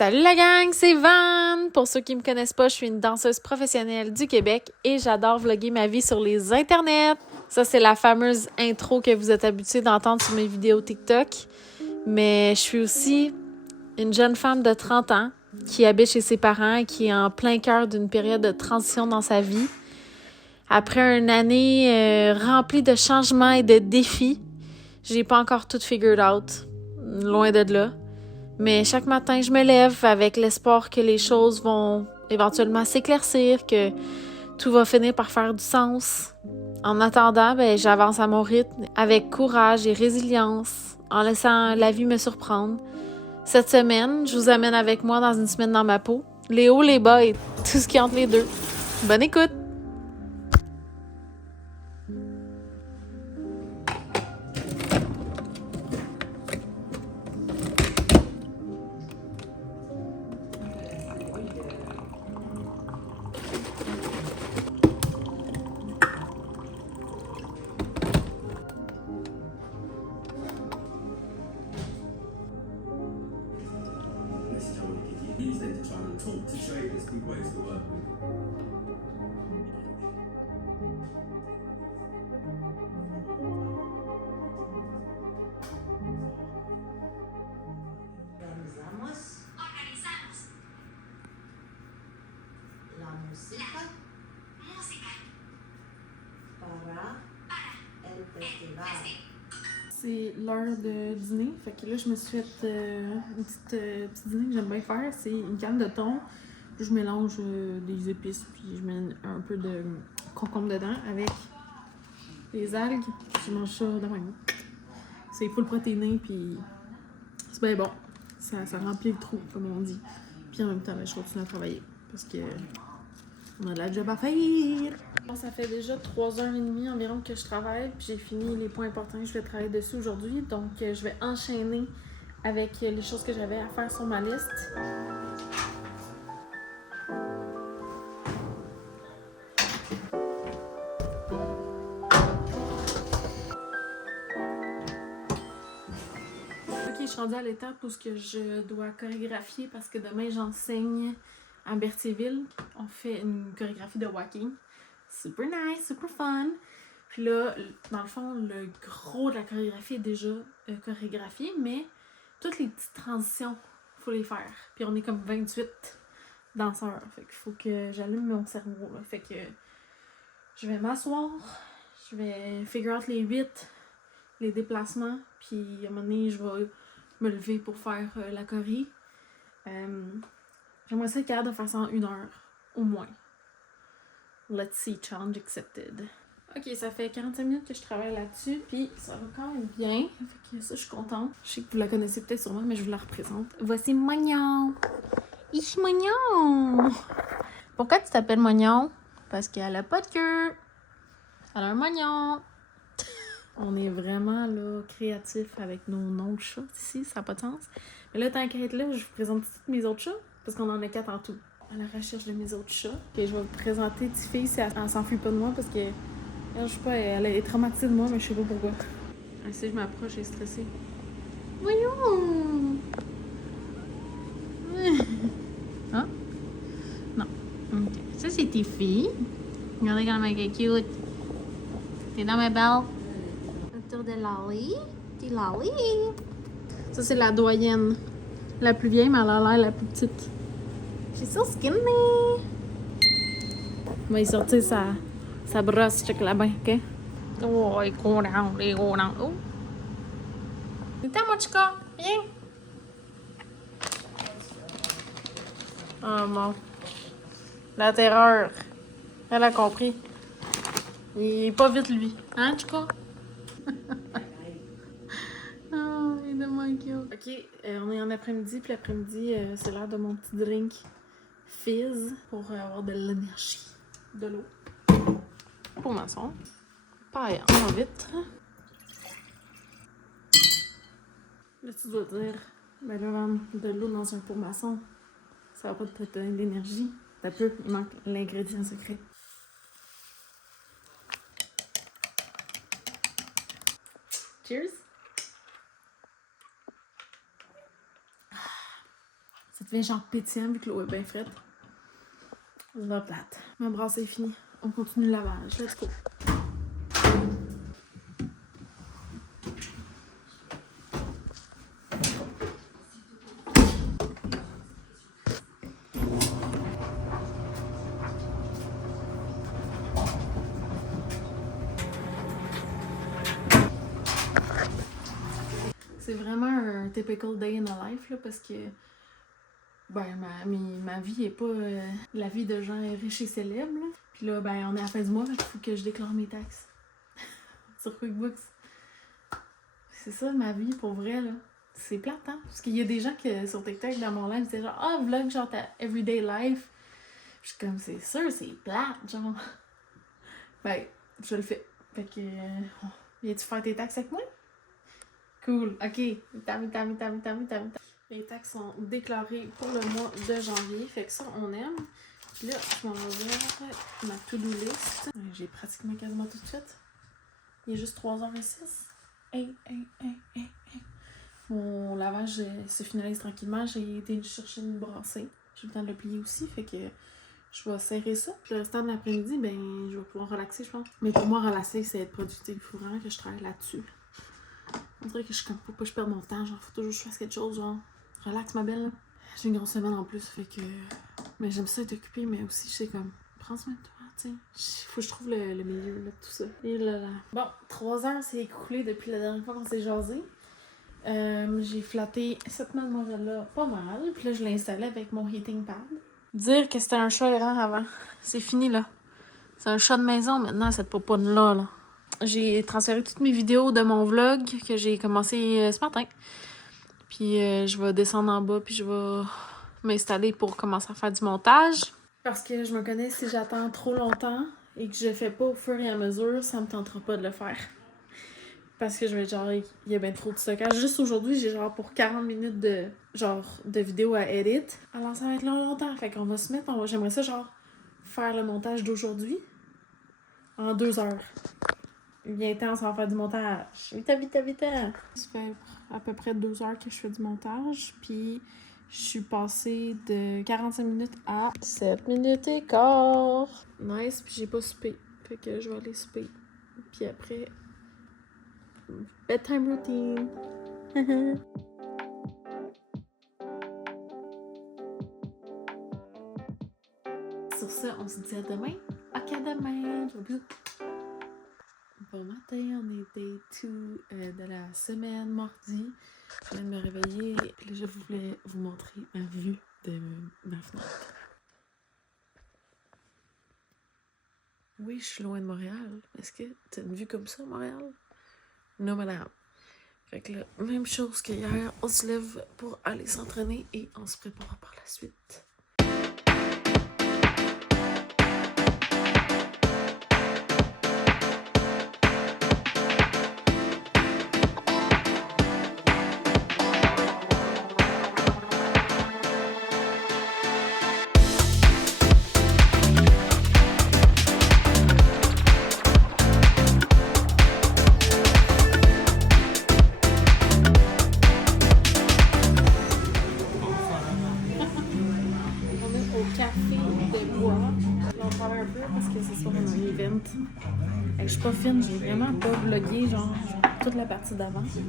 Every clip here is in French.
Salut la gang, c'est Van! Pour ceux qui me connaissent pas, je suis une danseuse professionnelle du Québec et j'adore vlogger ma vie sur les internets. Ça, c'est la fameuse intro que vous êtes habitués d'entendre sur mes vidéos TikTok. Mais je suis aussi une jeune femme de 30 ans qui habite chez ses parents et qui est en plein cœur d'une période de transition dans sa vie. Après une année remplie de changements et de défis, j'ai pas encore tout figured out. Loin de là. Mais chaque matin, je me lève avec l'espoir que les choses vont éventuellement s'éclaircir, que tout va finir par faire du sens. En attendant, j'avance à mon rythme avec courage et résilience, en laissant la vie me surprendre. Cette semaine, je vous amène avec moi dans une semaine dans ma peau, les hauts, les bas et tout ce qui entre les deux. Bonne écoute! C'est l'heure de dîner, fait que là je me suis fait une petite dîner que j'aime bien faire, c'est une canne de thon, puis je mélange des épices, puis je mets un peu de concombre dedans avec les algues, je mange ça de même. C'est full protéiné, puis c'est bien bon, ça remplit le trou comme on dit, puis en même temps je continue à travailler parce que on a de la job à faire. Ça fait déjà 3h30 environ que je travaille, puis j'ai fini les points importants que je vais travailler dessus aujourd'hui. Donc, je vais enchaîner avec les choses que j'avais à faire sur ma liste. Ok, je suis rendue à l'étape où je dois chorégraphier parce que demain, j'enseigne à Berthierville. On fait une chorégraphie de walking. Super nice, super fun. Puis là, dans le fond, le gros de la chorégraphie est déjà chorégraphié, mais toutes les petites transitions, il faut les faire. Puis on est comme 28 danseurs. Fait qu'il faut que j'allume mon cerveau. Là. Fait que je vais m'asseoir, je vais figure out les 8, les déplacements, puis à un moment donné, je vais me lever pour faire la choré. J'aimerais ça être capable de faire ça en 1 heure, au moins. Let's see, challenge accepted. Ok, ça fait 45 minutes que je travaille là-dessus, puis ça va quand même bien. Fait que ça, je suis contente. Je sais que vous la connaissez peut-être sûrement, mais je vous la représente. Voici Mognon. Ich Mognon. Pourquoi tu t'appelles Mognon? Parce qu'elle a pas de queue. Elle a un mognon. On est vraiment là créatifs avec nos noms de chats ici, ça n'a pas de sens. Mais là, tant qu'à être là, je vous présente tous mes autres chats, parce qu'on en a 4 en tout. À la recherche de mes autres chats. Et je vais vous présenter Tiffy si elle s'enfuit pas de moi, parce que je sais pas, elle est traumatisée de moi, mais je sais pas pourquoi. Si je m'approche, elle est stressée. Voyons! Hein? Non. Ok. Ça, c'est Tiffy. Regardez comment elle est cute. T'es dans ma belle. Autour de Lolly. T'es Lolly. Ça, c'est la doyenne. La plus vieille, mais elle a l'air la plus petite. She's so skinny. On va y sortir sa brosse, check là-bas, ok? Oh, il court down, il court down. Oh! Viens, mon chica, viens! Oh mon. La terreur. Elle a compris. Il est pas vite, lui. Hein, chica? Oh, il est tellement cute. Ok, on est en après-midi, puis l'après-midi, c'est l'heure de mon petit drink fizz pour avoir de l'énergie. De l'eau. Pour maçon. Pareil, on va vite. Là, tu dois dire, ben là, de l'eau dans un pot maçon, ça va pas te donner de l'énergie. Ça peut, il manque l'ingrédient secret. Cheers! devient genre pétillant vu que l'eau est bien frette. La plate. Ma brasse est finie. On continue le lavage. Let's go. C'est vraiment un typical day in a life là, parce que ben ma vie est pas la vie de gens riches et célèbres. Là. Puis là, ben on est à la fin du mois, il faut que je déclare mes taxes sur QuickBooks. C'est ça ma vie pour vrai là. C'est plate, hein? Parce qu'il y a des gens qui sur TikTok dans mon live disaient genre ah vlog genre ta everyday life. Je suis comme c'est sûr c'est plate genre. Ben je le fais. Fait que viens-tu faire tes taxes avec moi? Cool, ok. Les taxes sont déclarées pour le mois de janvier, fait que ça, on aime. Puis là, je m'en vais vers ma to-do list. J'ai pratiquement quasiment tout fait. Il est juste 3h06. Hey. Mon lavage se finalise tranquillement. J'ai été chercher une brassée. J'ai eu le temps de le plier aussi, fait que je vais serrer ça. Puis le restant de l'après-midi, ben, je vais pouvoir relaxer, je pense. Mais pour moi, relaxer, c'est être productif. Il faut vraiment que je travaille là-dessus. On dirait que je suis comme, faut pas que je perde mon temps, genre, faut toujours que je fasse quelque chose, genre, relax ma belle, là. J'ai une grosse semaine en plus, fait que, mais j'aime ça être occupée, mais aussi, je sais comme, prends soin de toi, tu sais. Faut que je trouve le milieu, là, de tout ça. Et là. Bon, 3 heures s'est écoulé depuis la dernière fois qu'on s'est jasé. J'ai flatté cette mademoiselle-là pas mal, puis là, je l'ai installée avec mon heating pad. Dire que c'était un chat errant avant, c'est fini, là. C'est un chat de maison, maintenant, cette poponne-là, là. J'ai transféré toutes mes vidéos de mon vlog que j'ai commencé ce matin. Puis je vais descendre en bas puis je vais m'installer pour commencer à faire du montage. Parce que je me connais, si j'attends trop longtemps et que je le fais pas au fur et à mesure, ça me tentera pas de le faire. Parce que je vais être genre, il y a bien trop de stockage. Juste aujourd'hui, j'ai genre pour 40 minutes de vidéo à edit. Alors ça va être longtemps. Fait qu'on va se mettre, j'aimerais ça genre faire le montage d'aujourd'hui en 2 heures. Bien intense, on va faire du montage. Vite. Ça fait à peu près 2 heures que je fais du montage. Puis je suis passée de 45 minutes à 7 minutes et quart. Nice, puis j'ai pas soupé. Fait que je vais aller souper. Puis après, bedtime routine. Sur ça, on se dit à demain. Ok, à demain. Bon matin, on est day 2 de la semaine, mardi. Je viens de me réveiller et là, je voulais vous montrer ma vue de ma fenêtre. Oui, je suis loin de Montréal. Est-ce que t'as une vue comme ça, Montréal? Non, madame. Fait que là, même chose qu'hier, on se lève pour aller s'entraîner et on se prépare par la suite. Je suis pas fine, j'ai vraiment pas vlogué genre toute la partie d'avant parce que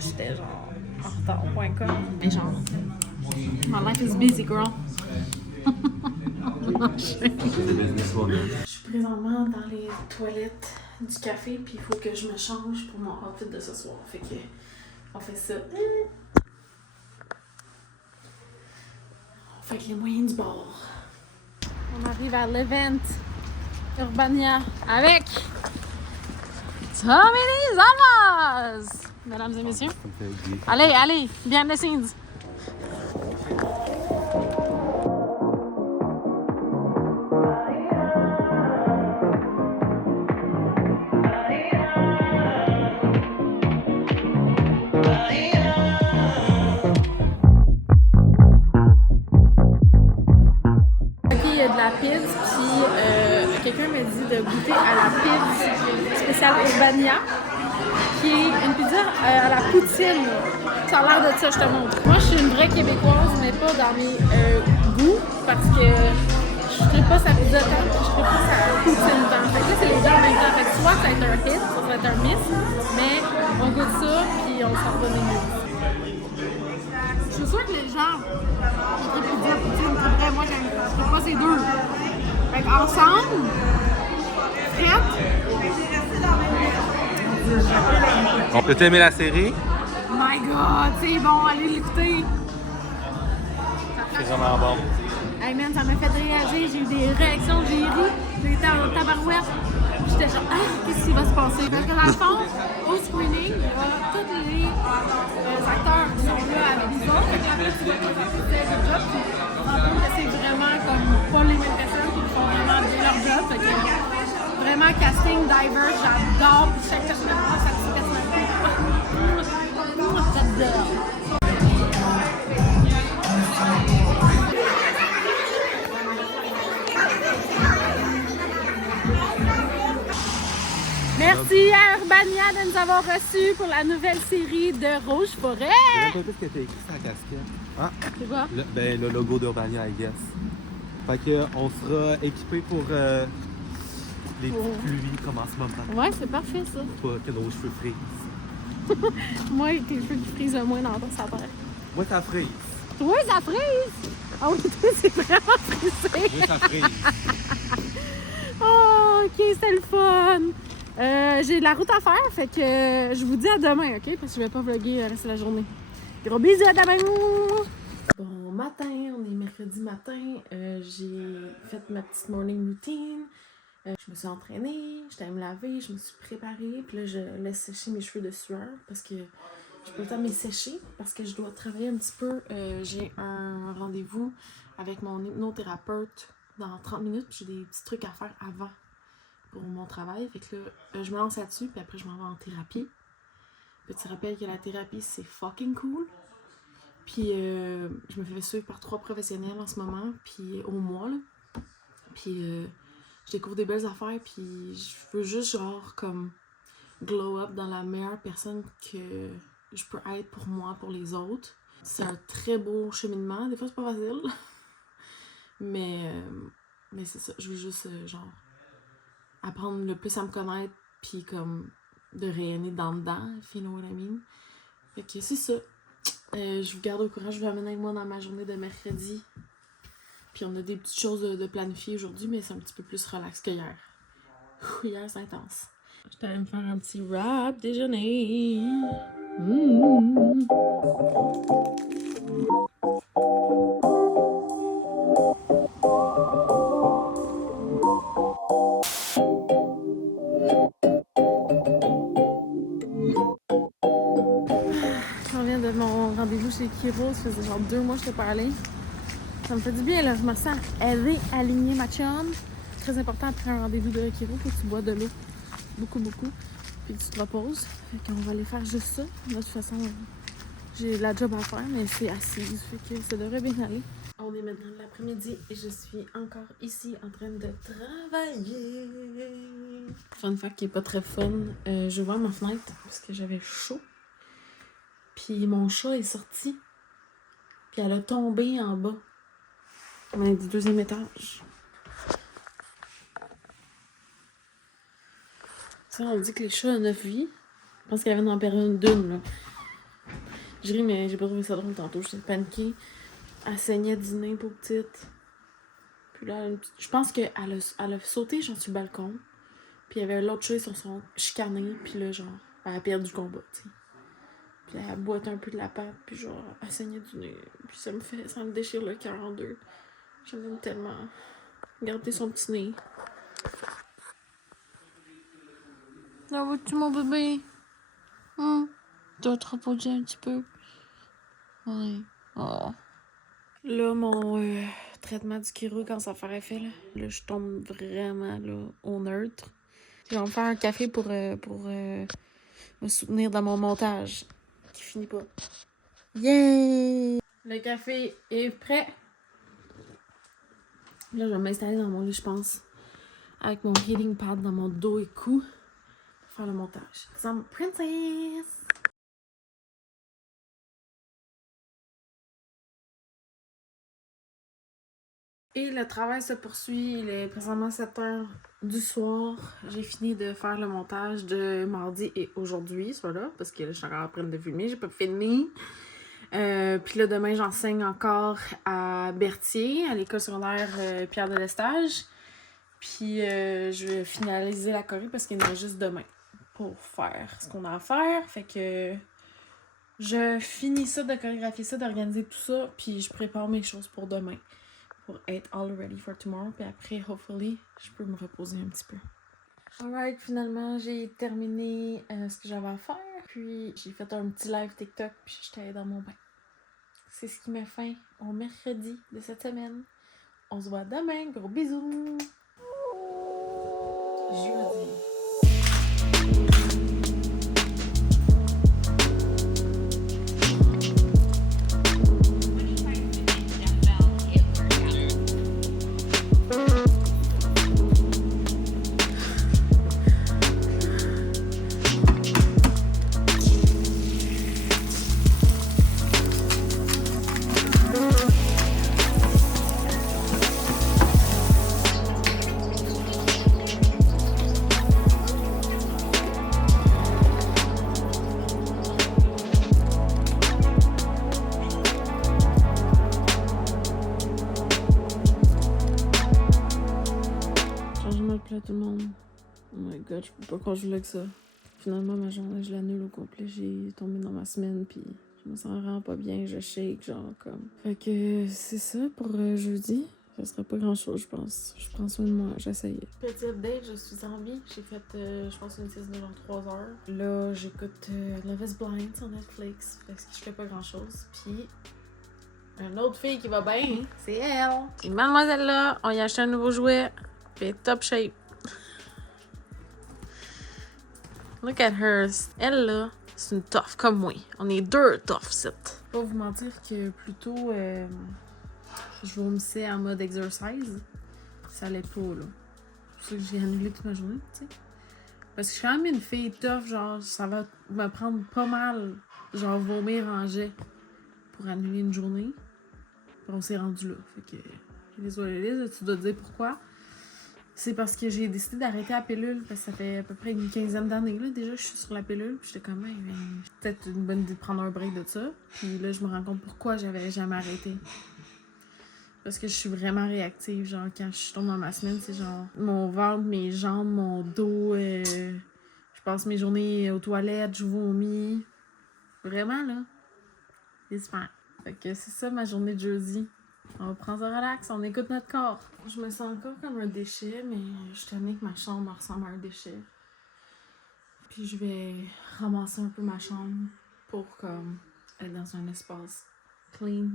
j'étais genre en retard.com. Mais genre, my life is busy, girl. Je suis présentement dans les toilettes du café puis il faut que je me change pour mon outfit de ce soir. Fait que on fait ça. On fait les moyens du bord. On arrive à l'event Urbania avec Tommy Lee Almas! Mesdames et messieurs. Allez, behind the scenes. Il y a de la pizza, puis quelqu'un m'a dit de goûter à la pizza spéciale Urbania. qui est une pizza à la poutine. Ça a l'air de ça, je te montre. Moi, je suis une vraie Québécoise, mais pas dans mes goûts, parce que je ne pas sa pizza tant, je ne pas sa poutine tant. Fait que là, c'est les deux en même temps. Fait que soit ça va être un hit, soit ça va être un miss, mais on goûte ça, puis on s'en redonne une mieux. Je suis sûre que les gens qui écrivent pizza poutine, après, moi, je ne pas ces deux. Fait qu'ensemble, frette. On peut aimer la série? My God, c'est bon, allez l'écouter. C'est vraiment bon. Hey man, ça m'a fait réagir, j'ai eu des réactions, j'ai ri, j'étais en tabarouette. J'étais genre, ah, qu'est-ce qui va se passer? Parce que dans le fond, au screening, il y a tous les acteurs qui sont là avec des autres. Fait que après, tu vois qu'ils font des jobs, puis tu te rends compte que c'est vraiment comme pas les mêmes personnes qui font vraiment bien leur job. Fait que vraiment casting diverse, j'adore, puis chaque personnage a sa petite personnalité. J'adore. Merci à Urbania de nous avoir reçus pour la nouvelle série de Rouge Forêt. Je sais pas ce que t'as écrit sur la casquette. Ah, C'est quoi? le logo d'Urbania, I guess. Fait que on sera équipé pour les petites pluies comme en ce moment. Ouais, c'est parfait ça. Toi, que nos cheveux frisent. Moi, tes cheveux qui frisent le moins dans ton sapin. Moi, ça frise. Toi, ça frise! Ah oui, toi, c'est vraiment frisé. Moi, ça frise. Oh, ok, c'était le fun. J'ai de la route à faire, fait que je vous dis à demain, ok? Parce que je vais pas vlogger le reste de la journée. Gros bisous, à demain! Bon matin, on est mercredi matin. J'ai fait ma petite morning routine. Je me suis entraînée, j'étais allée me laver, je me suis préparée. Puis là, je laisse sécher mes cheveux de sueur parce que je peux pas le temps de les sécher parce que je dois travailler un petit peu. J'ai un rendez-vous avec mon hypnothérapeute dans 30 minutes. J'ai des petits trucs à faire avant pour mon travail. Fait que là, je me lance là-dessus, puis après, je m'en vais en thérapie. Petit rappel que la thérapie, c'est fucking cool. Puis, je me fais suivre par 3 professionnels en ce moment, puis au mois, là. Puis, je découvre des belles affaires, puis je veux juste, genre, comme glow up dans la meilleure personne que je peux être pour moi, pour les autres. C'est un très beau cheminement. Des fois, c'est pas facile. Mais c'est ça. Je veux juste, genre, apprendre le plus à me connaître, puis comme de rayonner dans dedans, if you know what I mean. Fait que c'est ça. Je vous garde au courant, je vais amener avec moi dans ma journée de mercredi. Puis on a des petites choses de planifier aujourd'hui, mais c'est un petit peu plus relax que hier. Hier, c'est intense. J'étais allée me faire un petit wrap déjeuner. Je reviens de mon rendez-vous chez Kiro, ça faisait genre 2 mois que je t'ai parlé. Ça me fait du bien, là, je me sens réalignée, ma chum. Très important après un rendez-vous de Kiro, faut que tu bois de l'eau. Beaucoup, beaucoup. Puis tu te reposes. Fait qu'on va aller faire juste ça. De toute façon, j'ai la job à faire, mais c'est assise. Fait que ça devrait bien aller. On est maintenant l'après-midi et je suis encore ici en train de travailler. Fun fact qui est pas très fun. J'ai ouvert ma fenêtre parce que j'avais chaud. Puis mon chat est sorti. Puis elle a tombé en bas. On est du 2e étage. Ça, on dit que les chats ont 9 vies. Je pense qu'elle avait dans la période d'une, là. Je ris, mais j'ai pas trouvé ça drôle tantôt. J'étais paniquée. Elle saignait du nez, pour petite. Puis là, je pense qu'elle a sauté, genre, sur le balcon. Puis il y avait l'autre chat, ils se sont chicanés. Puis là, genre, elle a perdu le combat, tu sais. Puis elle boite un peu de la patte. Puis genre, elle saignait du nez. Puis ça me déchire le cœur en deux. J'aime tellement garder son petit nez. Là, vois-tu mon bébé? Tu vas te reposer un petit peu? Oui. Oh. Là, mon traitement du chiro, quand ça fait effet, là, je tombe vraiment là, au neutre. Je vais me faire un café pour me soutenir dans mon montage qui finit pas. Yeah! Le café est prêt. Là, je vais m'installer dans mon lit, je pense, avec mon heating pad dans mon dos et cou. faire le montage. 'Cause I'm a princess! Et le travail se poursuit. Il est présentement 7h du soir. J'ai fini de faire le montage de mardi et aujourd'hui, soit là, parce que là, je suis encore en train de filmer, j'ai pas fini. Puis là, demain, j'enseigne encore à Berthier, à l'école secondaire Pierre de Lestage. Puis je vais finaliser la choré parce qu'il y en a juste demain pour faire ce qu'on a à faire. Fait que je finis ça, de chorégraphier ça, d'organiser tout ça, puis je prépare mes choses pour demain. Pour être all ready for tomorrow. Puis après, hopefully, je peux me reposer un petit peu. Alright, finalement, j'ai terminé ce que j'avais à faire. Puis j'ai fait un petit live TikTok, puis j'étais dans mon bain. C'est ce qui met fin au mercredi de cette semaine. On se voit demain. Gros bisous! Jeudi. Changement de plat tout le monde. Oh my god, je peux pas croire que je voulais que ça. Finalement, ma journée, je l'annule au complet. J'ai tombé dans ma semaine, puis je me sens vraiment pas bien. Je shake, genre, comme. Fait que c'est ça pour jeudi. Ça sera pas grand chose, je pense. Je prends soin de moi, j'essaye. Petit update, je suis en vie. J'ai fait, je pense, une sieste de genre 3 heures. Là, j'écoute Love is Blind sur Netflix. Parce que je fais pas grand chose. Puis, une autre fille qui va bien, c'est elle. Et mademoiselle là, on y a acheté un nouveau jouet. Puis top shape. Look at her. Elle là, c'est une tough comme moi. On est deux tough sit. Pas vous mentir que plutôt je vomissais en mode exercise. Ça allait pas là. C'est pour ça que j'ai annulé toute ma journée, tu sais. Parce que je suis quand même une fille tough, genre ça va me prendre pas mal, genre vomir en jet pour annuler une journée. Puis on s'est rendu là. Fait que désolée Lise, tu dois te dire pourquoi. C'est parce que j'ai décidé d'arrêter la pilule, parce que ça fait à peu près une quinzaine d'années là déjà que je suis sur la pilule. Puis j'étais comme, peut-être une bonne idée de prendre un break de ça. Puis là, je me rends compte pourquoi j'avais jamais arrêté. Parce que je suis vraiment réactive, genre quand je tombe dans ma semaine, c'est genre mon ventre, mes jambes, mon dos, je passe mes journées aux toilettes, je vomis. Vraiment là, c'est super. Fait que c'est ça ma journée de jeudi. On va prendre ça relax, on écoute notre corps. Je me sens encore comme un déchet, mais je suis tannée que ma chambre ressemble à un déchet. Puis je vais ramasser un peu ma chambre pour comme être dans un espace clean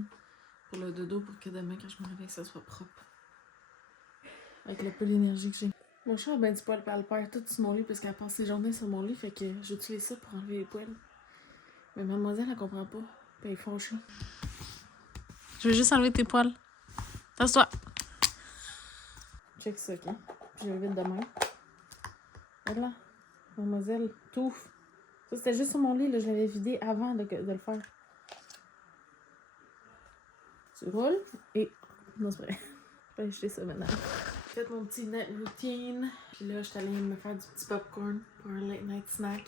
pour le dodo, pour que demain quand je me réveille, ça soit propre. Avec le peu d'énergie que j'ai. Mon chat a ben du poil, elle perd tout sur mon lit parce qu'elle passe ses journées sur mon lit, fait que j'utilise ça pour enlever les poils. Mais mademoiselle, elle comprend pas. Puis elle est fâchée. Je vais juste enlever tes poils. Tasse-toi. Check ça, ok? Puis je vais le vide demain. Regarde là. Mademoiselle, touffe. Ça, c'était juste sur mon lit, là. Je l'avais vidé avant de le faire. Tu roules et... Non, c'est vrai. Je vais aller jeter ça maintenant. J'ai fait mon petit night routine. Puis là, je suis allée me faire du petit popcorn pour un late night snack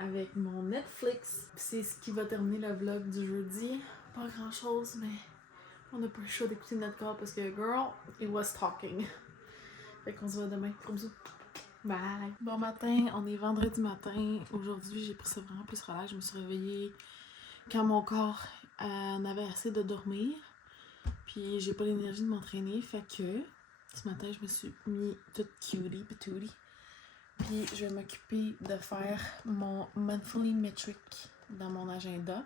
avec mon Netflix. Puis c'est ce qui va terminer le vlog du jeudi. Pas grand chose, mais on n'a pas le choix d'écouter notre corps parce que, girl, it was talking. Fait qu'on se voit demain. Gros bisous. Bye. Bon matin, on est vendredi matin. Aujourd'hui, j'ai pris ça vraiment plus relax. Je me suis réveillée quand mon corps en avait assez de dormir. Puis j'ai pas l'énergie de m'entraîner. Fait que ce matin, je me suis mis toute cutie patootie. Puis je vais m'occuper de faire mon monthly metric dans mon agenda.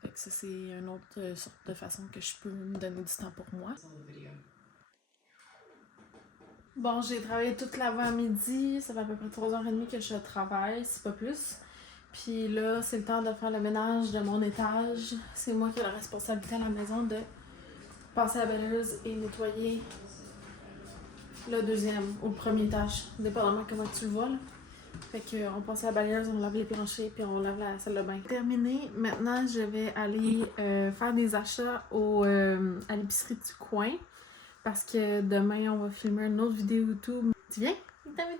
Fait que ça, c'est une autre sorte de façon que je peux me donner du temps pour moi. Bon, j'ai travaillé toute l'avant-midi. Ça fait à peu près 3h30 que je travaille, c'est pas plus. Puis là, c'est le temps de faire le ménage de mon étage. C'est moi qui ai la responsabilité à la maison de passer à la balayeuse et nettoyer le deuxième ou le premier étage, dépendamment comment tu le vois là. Fait qu'on passe à la balayeuse, on lave les planchers, puis on lave la salle de bain. Terminé. Maintenant, je vais aller faire des achats à l'épicerie du coin. Parce que demain, on va filmer une autre vidéo YouTube. Tu viens? Vite.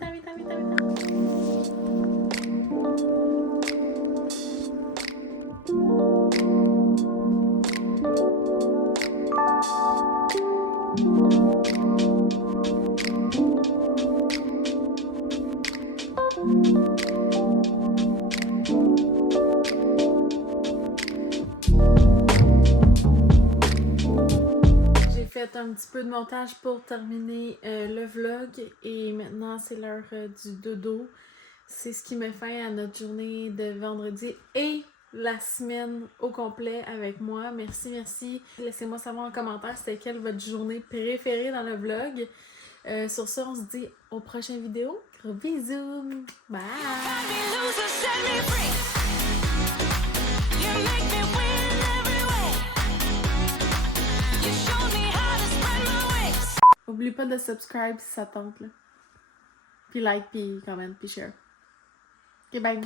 J'ai fait un petit peu de montage pour terminer le vlog et maintenant c'est l'heure du dodo. C'est ce qui met fin à notre journée de vendredi et la semaine au complet avec moi. Merci. Laissez-moi savoir en commentaire c'était quelle votre journée préférée dans le vlog. Sur ça, on se dit aux prochaines vidéos. Gros bisous! Bye! Oublie pas de subscribe si ça tente, là. Puis like, puis comment, puis share. Ok, bye!